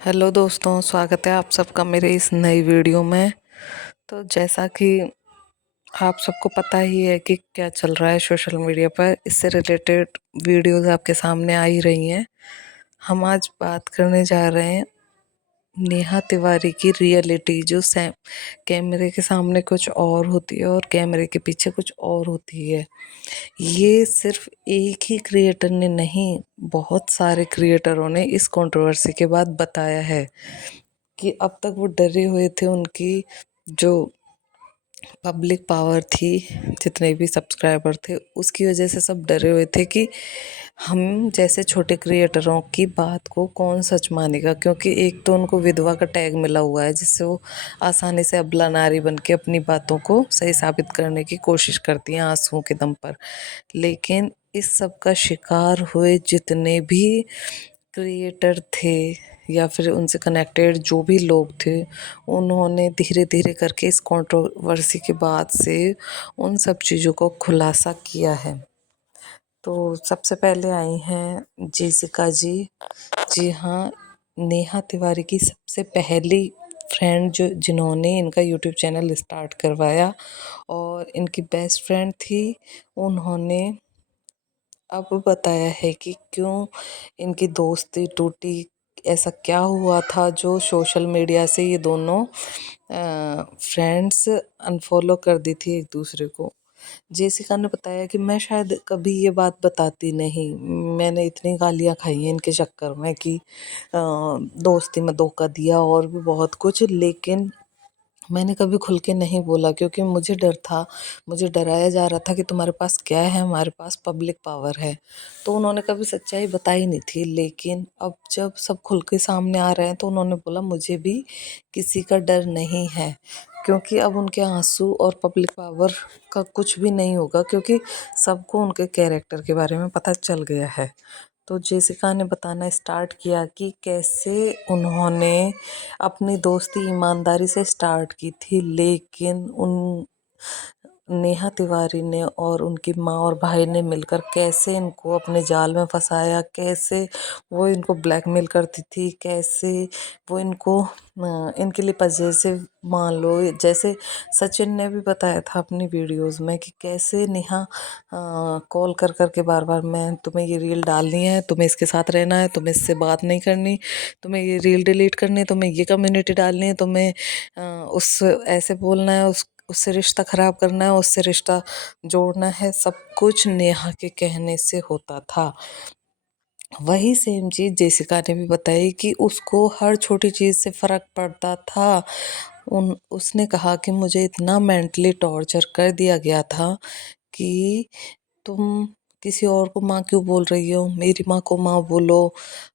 Hello दोस्तों, स्वागत है आप सबका मेरे इस नई वीडियो में। तो जैसा कि आप सबको पता ही है कि क्या चल रहा है सोशल मीडिया पर, इससे रिलेटेड वीडियोस आपके सामने आ ही रही हैं। हम आज बात करने जा रहे हैं नेहा तिवारी की रियलिटी, जो कैमरे के सामने कुछ और होती है और कैमरे के पीछे कुछ और होती है। ये सिर्फ एक ही क्रिएटर ने नहीं, बहुत सारे क्रिएटरों ने इस कंट्रोवर्सी के बाद बताया है कि अब तक वो डरे हुए थे। उनकी जो पब्लिक पावर थी, जितने भी सब्सक्राइबर थे, उसकी वजह से सब डरे हुए थे कि हम जैसे छोटे क्रिएटरों की बात को कौन सच मानेगा, क्योंकि एक तो उनको विधवा का टैग मिला हुआ है, जिससे वो आसानी से अबला नारी बन के अपनी बातों को सही साबित करने की कोशिश करती हैं आंसुओं के दम पर। लेकिन इस सब का शिकार हुए जितने भी क्रिएटर थे या फिर उनसे कनेक्टेड जो भी लोग थे, उन्होंने धीरे धीरे करके इस कंट्रोवर्सी के बाद से उन सब चीज़ों को खुलासा किया है। तो सबसे पहले आई हैं जेसिका जी। जी हाँ, नेहा तिवारी की सबसे पहली फ्रेंड जो जिन्होंने इनका यूट्यूब चैनल स्टार्ट करवाया और इनकी बेस्ट फ्रेंड थी, उन्होंने अब बताया है कि क्यों इनकी दोस्ती टूटी, ऐसा क्या हुआ था जो सोशल मीडिया से ये दोनों फ्रेंड्स अनफॉलो कर दी थी एक दूसरे को। जेसिका ने बताया कि मैं शायद कभी ये बात बताती नहीं, मैंने इतनी गालियाँ खाई हैं इनके चक्कर में कि दोस्ती में धोखा दिया और भी बहुत कुछ, लेकिन मैंने कभी खुल के नहीं बोला क्योंकि मुझे डर था। मुझे डराया जा रहा था कि तुम्हारे पास क्या है, हमारे पास पब्लिक पावर है। तो उन्होंने कभी सच्चाई बताई नहीं थी, लेकिन अब जब सब खुल के सामने आ रहे हैं तो उन्होंने बोला मुझे भी किसी का डर नहीं है, क्योंकि अब उनके आंसू और पब्लिक पावर का कुछ भी नहीं होगा, क्योंकि सबको उनके कैरेक्टर के बारे में पता चल गया है। तो जेसिका ने बताना स्टार्ट किया कि कैसे उन्होंने अपनी दोस्ती ईमानदारी से स्टार्ट की थी, लेकिन उन नेहा तिवारी ने और उनकी माँ और भाई ने मिलकर कैसे इनको अपने जाल में फंसाया, कैसे वो इनको ब्लैकमेल करती थी, कैसे वो इनको इनके लिए पजेसिव मान लो, जैसे सचिन ने भी बताया था अपनी वीडियोस में कि कैसे नेहा कॉल कर कर के बार बार, मैं तुम्हें ये रील डालनी है, तुम्हें इसके साथ रहना है, तुम्हें इससे बात नहीं करनी, तुम्हें ये रील डिलीट करनी है, तुम्हें ये कम्युनिटी डालनी है, तुम्हें उस ऐसे बोलना है, उससे रिश्ता ख़राब करना है, उससे रिश्ता जोड़ना है। सब कुछ नेहा के कहने से होता था। वही सेम चीज़ जेसिका ने भी बताई कि उसको हर छोटी चीज़ से फ़र्क पड़ता था। उसने कहा कि मुझे इतना मेंटली टॉर्चर कर दिया गया था कि तुम किसी और को माँ क्यों बोल रही हो, मेरी माँ को माँ बोलो,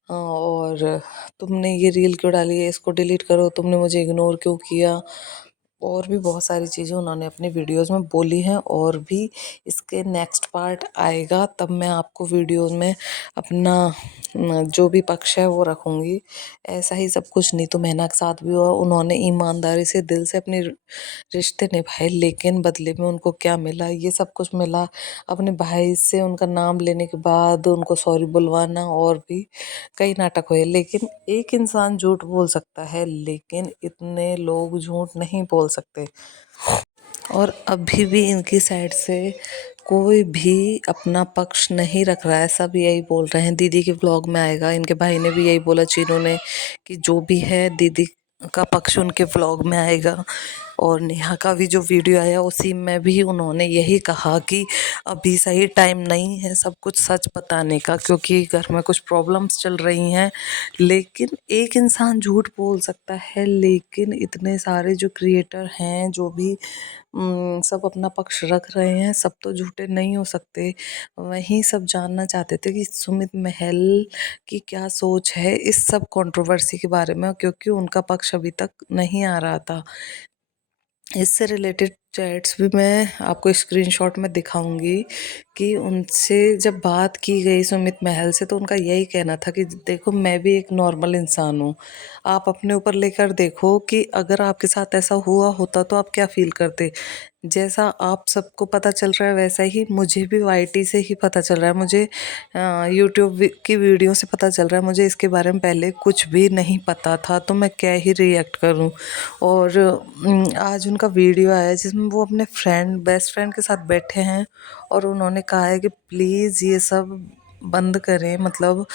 और तुमने ये रील क्यों डाली है, इसको डिलीट करो, तुमने मुझे इग्नोर क्यों किया। और भी बहुत सारी चीज़ें उन्होंने अपनी वीडियोस में बोली हैं, और भी इसके नेक्स्ट पार्ट आएगा तब मैं आपको वीडियो में अपना जो भी पक्ष है वो रखूँगी। ऐसा ही सब कुछ नीतू मेहना के साथ भी हुआ। उन्होंने ईमानदारी से दिल से अपने रिश्ते निभाए, लेकिन बदले में उनको क्या मिला, ये सब कुछ मिला। अपने भाई से उनका नाम लेने के बाद उनको सॉरी बुलवाना और भी कई नाटक हुए। लेकिन एक इंसान झूठ बोल सकता है, लेकिन इतने लोग झूठ नहीं बोल सकते। और अभी भी इनकी साइड से कोई भी अपना पक्ष नहीं रख रहा है, सब यही बोल रहे हैं दीदी के व्लॉग में आएगा। इनके भाई ने भी यही बोला, चीनू ने, कि जो भी है दीदी का पक्ष उनके व्लॉग में आएगा। और नेहा का भी जो वीडियो आया उसी में भी उन्होंने यही कहा कि अभी सही टाइम नहीं है सब कुछ सच बताने का, क्योंकि घर में कुछ प्रॉब्लम्स चल रही हैं। लेकिन एक इंसान झूठ बोल सकता है, लेकिन इतने सारे जो क्रिएटर हैं, जो भी सब अपना पक्ष रख रहे हैं, सब तो झूठे नहीं हो सकते। वहीं सब जानना चाहते थे कि सुमित महल की क्या सोच है इस सब कंट्रोवर्सी के बारे में, क्योंकि उनका पक्ष अभी तक नहीं आ रहा था। इससे रिलेटेड चैट्स भी मैं आपको स्क्रीनशॉट में दिखाऊंगी कि उनसे जब बात की गई सुमित महल से, तो उनका यही कहना था कि देखो मैं भी एक नॉर्मल इंसान हूँ, आप अपने ऊपर लेकर देखो कि अगर आपके साथ ऐसा हुआ होता तो आप क्या फील करते। जैसा आप सबको पता चल रहा है वैसा ही मुझे भी वाईटी से ही पता चल रहा है, मुझे यूट्यूब की वीडियो से पता चल रहा है, मुझे इसके बारे में पहले कुछ भी नहीं पता था, तो मैं क्या ही रिएक्ट करूं। और आज उनका वीडियो आया जिसमें वो अपने बेस्ट फ्रेंड के साथ बैठे हैं और उन्होंने कहा है कि प्लीज़ ये सब बंद करें, मतलब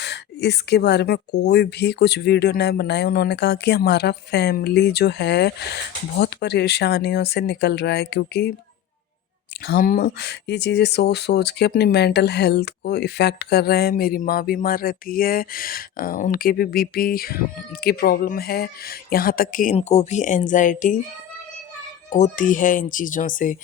इसके बारे में कोई भी कुछ वीडियो न बनाए। उन्होंने कहा कि हमारा फैमिली जो है बहुत परेशानियों से निकल रहा है, क्योंकि हम ये चीज़ें सोच सोच के अपनी मेंटल हेल्थ को इफ़ेक्ट कर रहे हैं। मेरी माँ बीमार रहती है, उनके भी बीपी की प्रॉब्लम है, यहाँ तक कि इनको भी एंजाइटी होती है इन चीज़ों से।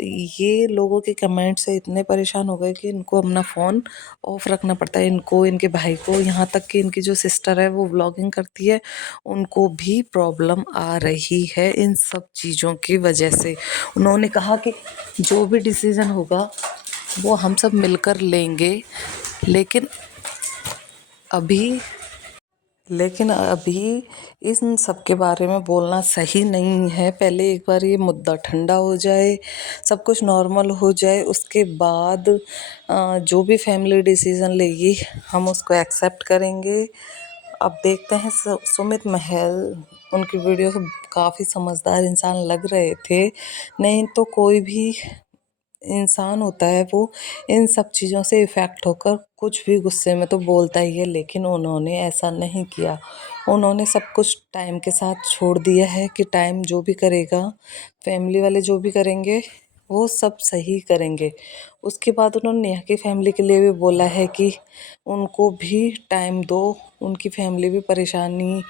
ये लोगों के कमेंट से इतने परेशान हो गए कि इनको अपना फ़ोन ऑफ रखना पड़ता है, इनको, इनके भाई को, यहाँ तक कि इनकी जो सिस्टर है वो व्लॉगिंग करती है, उनको भी प्रॉब्लम आ रही है इन सब चीज़ों की वजह से। उन्होंने कहा कि जो भी डिसीज़न होगा वो हम सब मिलकर लेंगे, लेकिन अभी अभी इन सब के बारे में बोलना सही नहीं है। पहले एक बार ये मुद्दा ठंडा हो जाए, सब कुछ नॉर्मल हो जाए, उसके बाद जो भी फैमिली डिसीज़न लेगी हम उसको एक्सेप्ट करेंगे। अब देखते हैं। सुमित महल, उनकी वीडियो काफ़ी समझदार इंसान लग रहे थे, नहीं तो कोई भी इंसान होता है वो इन सब चीज़ों से इफ़ेक्ट होकर कुछ भी गुस्से में तो बोलता ही है, लेकिन उन्होंने ऐसा नहीं किया। उन्होंने सब कुछ टाइम के साथ छोड़ दिया है कि टाइम जो भी करेगा, फैमिली वाले जो भी करेंगे वो सब सही करेंगे। उसके बाद उन्होंने नेहा की फैमिली के लिए भी बोला है कि उनको भी टाइम दो, उनकी फैमिली भी परेशानी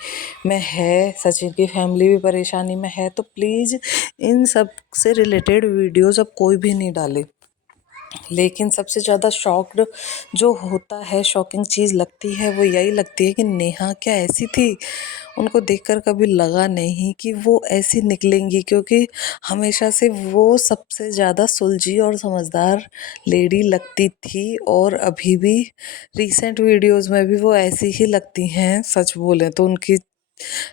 में है, सचिन की फैमिली भी परेशानी में है, तो प्लीज़ इन सब से रिलेटेड वीडियोज़ अब कोई भी नहीं डाले। लेकिन सबसे ज़्यादा शॉक्ड जो होता है, शॉकिंग चीज़ लगती है, वो यही लगती है कि नेहा क्या ऐसी थी? उनको देखकर कभी लगा नहीं कि वो ऐसी निकलेंगी, क्योंकि हमेशा से वो सबसे ज़्यादा सुलझी और समझदार लेडी लगती थी, और अभी भी रिसेंट वीडियोज़ में भी वो ऐसी ही लगती हैं। सच बोलें तो उनकी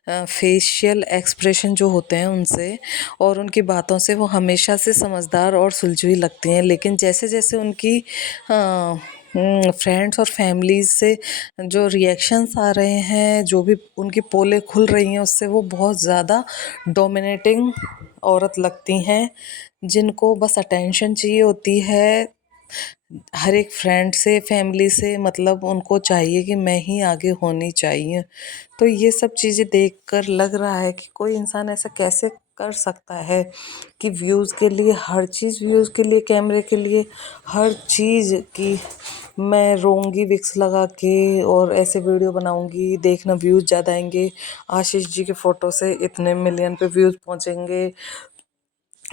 फेशियल एक्सप्रेशन जो होते हैं उनसे और उनकी बातों से वो हमेशा से समझदार और सुलझी हुई लगती हैं, लेकिन जैसे जैसे उनकी फ्रेंड्स और फैमिलीज़ से जो रिएक्शंस आ रहे हैं, जो भी उनकी पोलें खुल रही हैं, उससे वो बहुत ज़्यादा डोमिनेटिंग औरत लगती हैं, जिनको बस अटेंशन चाहिए होती है। हर एक फ्रेंड से, फैमिली से, मतलब उनको चाहिए कि मैं ही आगे होनी चाहिए। तो ये सब चीज़ें देखकर लग रहा है कि कोई इंसान ऐसा कैसे कर सकता है कि व्यूज़ के लिए, हर चीज़ व्यूज़ के लिए, कैमरे के लिए, हर चीज़ की मैं रोऊंगी विक्स लगा के और ऐसे वीडियो बनाऊंगी, देखना व्यूज़ ज़्यादा आएंगे, आशीष जी के फ़ोटो से इतने मिलियन पे व्यूज़ पहुंचेंगे,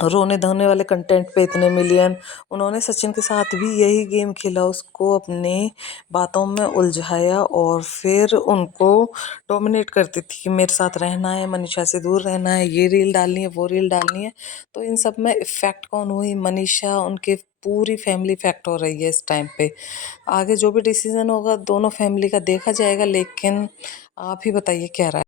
रोने धोने वाले कंटेंट पे इतने मिलियन। उन्होंने सचिन के साथ भी यही गेम खेला, उसको अपने बातों में उलझाया और फिर उनको डोमिनेट करती थी कि मेरे साथ रहना है, मनीषा से दूर रहना है, ये रील डालनी है, वो रील डालनी है। तो इन सब में इफ़ेक्ट कौन हुई? मनीषा, उनके पूरी फैमिली इफ़ेक्ट हो रही है इस टाइम पे। आगे जो भी डिसीज़न होगा दोनों फैमिली का देखा जाएगा, लेकिन आप ही बताइए क्या राय।